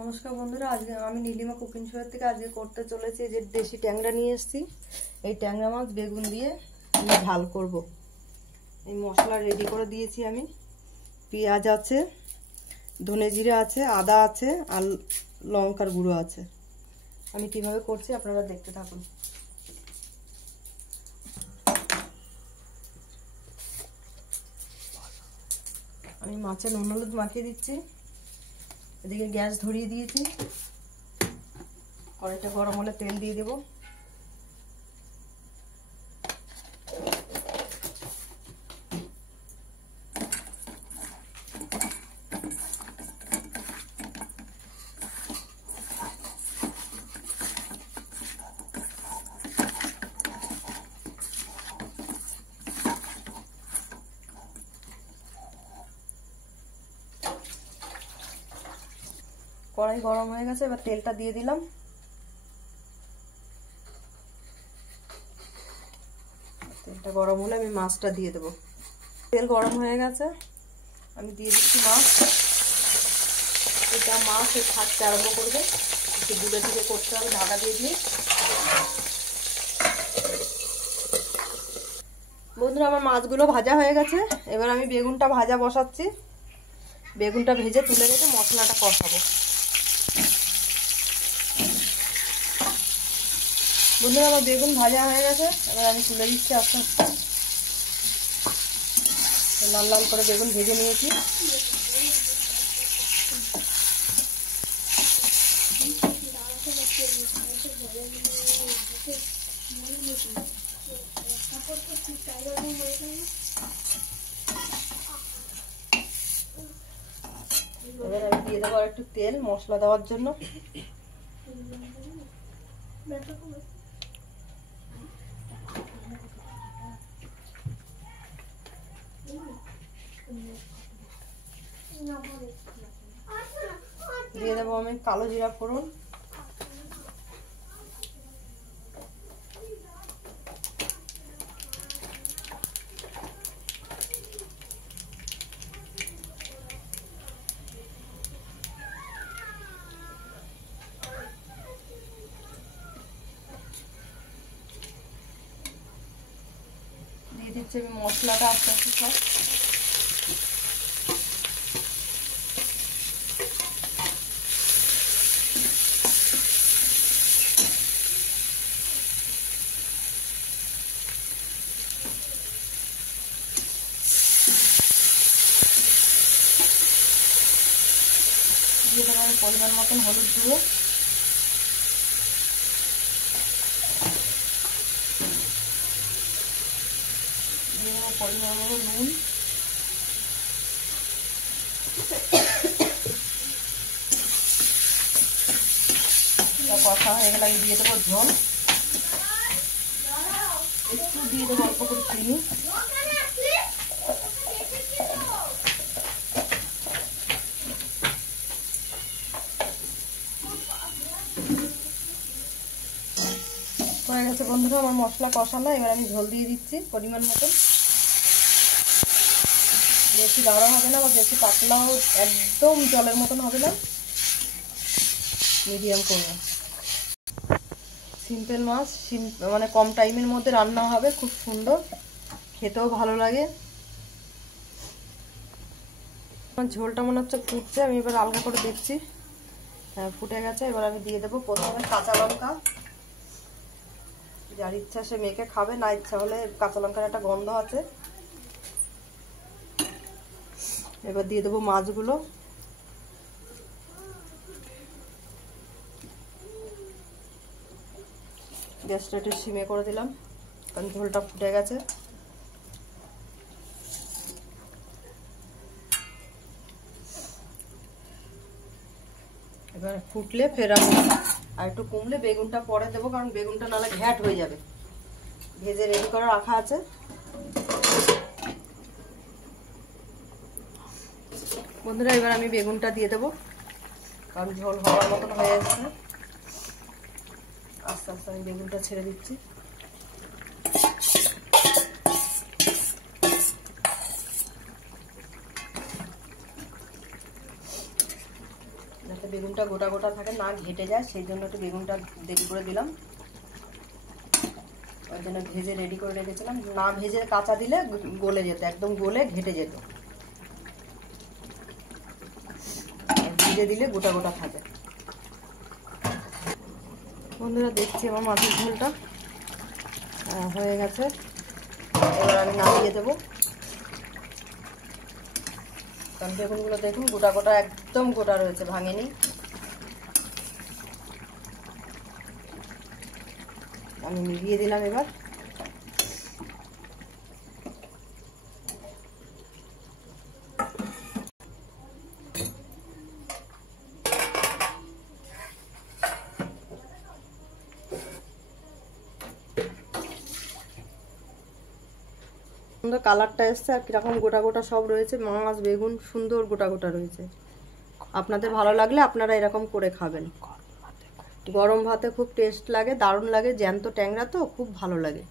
নমস্কার বন্ধুরা, আজকে আমি নীলিমা কুকিং শো থেকে আজকে করতে চলেছি যে দেশি ট্যাংরা নিয়ে এসেছি। এই ট্যাংরা মাছ বেগুন দিয়ে আমি ঝাল করব। এই মশলা রেডি করে দিয়েছি আমি। পেঁয়াজ আছে, ধনে জিরে আছে, আদা আছে আর লঙ্কার গুঁড়ো আছে। আমি কিভাবে করছি আপনারা দেখতে থাকুন। আমি মাছে নুন হলুদ মাখিয়ে দিচ্ছি। এদিকে গ্যাস ধরিয়ে দিয়েছি, কড়াইটা গরম হলে তেল দিয়ে দেব। কড়াই গরম হয়ে গেছে, এবার তেলটা দিয়ে দিলাম। তেলটা গরম হলে আমি মাছটা দিয়ে দেবো। তেল গরম হয়ে গেছে, আমি দিয়ে দিচ্ছি মাছ। এটা মাছ থাকতে আরম্ভ করবে, একটু দূরে থেকে করতে হবে ঢাকা দিয়ে দিয়ে। বন্ধুরা, আমার মাছগুলো ভাজা হয়ে গেছে। এবার আমি বেগুনটা ভাজা বসাচ্ছি। বেগুনটা ভেজে তুলে রেখে মশলাটা কষাবো। বন্ধুরা, আমার বেগুন ভাজা হয়ে গেছে, এবার আমি তুলে দিচ্ছি আস্তে আস্তে। লাল লাল করে বেগুন ভেজে নিয়েছি। এবার আমি দিয়ে দেবো একটু তেল মশলা দেওয়ার জন্য। দিয়ে দেবো আমি কালো জিরা ফোড়ন। দিয়ে দিচ্ছি আমি মশলাটা আস্তে আস্তে সব। দিয়ে দেবো আমি পরিমাণ মতন হলুদ গুঁড়ো। দিয়ে দেবো পরিমাণ মতো নুন। কষা হয়ে গেলে আমি দিয়ে দেবো ঝোল। একটু দিয়ে দেবো অল্প করে চিনি। হয়ে গেছে বন্ধুরা আমার মশলা কষানো। এবার আমি ঝোল দিয়ে দিচ্ছি পরিমাণ মতন। বেশি গাঢ় হবে না বা বেশি পাতলাও একদম জলের মতন হবে না, মিডিয়াম করব। সিম্পল মাছ, মানে কম টাইমের মধ্যে রান্না হবে, খুব সুন্দর, খেতেও ভালো লাগে। আমার ঝোলটা মনে হচ্ছে ফুটছে, আমি এবার আলগা করে দেখছি। হ্যাঁ, ফুটে গেছে। এবার আমি দিয়ে দেবো প্রথমে কাঁচা লঙ্কা। যার ইচ্ছা সে মেখে খাবে, না ইচ্ছা হলে কাঁচা লঙ্কার একটা গন্ধ আছে। এবার দিয়ে দেবো মাছগুলো। গ্যাসটা একটু সিমে করে দিলাম, কারণ ঝোলটা ফুটে গেছে। এবার ফুটলে ফের আমি আর একটু কমলে বেগুনটা পরে দেবো, কারণ বেগুনটা নাহলে ঘ্যাট হয়ে যাবে। ভেজে রেডি করে রাখা আছে। বন্ধুরা, এবার আমি বেগুনটা দিয়ে দেবো, কারণ ঝোল হওয়ার মতন হয়ে যাচ্ছে। আস্তে আস্তে আমি বেগুনটা ছেড়ে দিচ্ছি। যাতে বেগুনটা গোটা গোটা থাকে, না ঘেটে যায়, সেই জন্য একটু বেগুনটা দেরি করে দিলাম। ওই জন্য ভেজে রেডি করে রেখেছিলাম, না ভেজে কাঁচা দিলে গলে যেত, একদম গলে ঘেটে যেত, ভেজে দিলে গোটা গোটা থাকে। বন্ধুরা দেখছি আমার মাছের ঝোলটা হয়ে গেছে, এবার আমি নামিয়ে দেবো। কারণ বেগুনগুলো দেখুন গোটা গোটা, একদম গোটা রয়েছে, ভাঙেনি। আমি মিলিয়ে দিলাম এবার। সুন্দর কালারটা এসছে, আর কিরকম গোটা গোটা সব রয়েছে, মাছ বেগুন সুন্দর গোটা গোটা রয়েছে। আপনাদের ভালো লাগলে আপনারা এরকম করে খাবেন, গরম ভাতে খুব টেস্ট লাগে, দারুণ লাগে, জ্যান্ত ট্যাংরা তো খুব ভালো লাগে।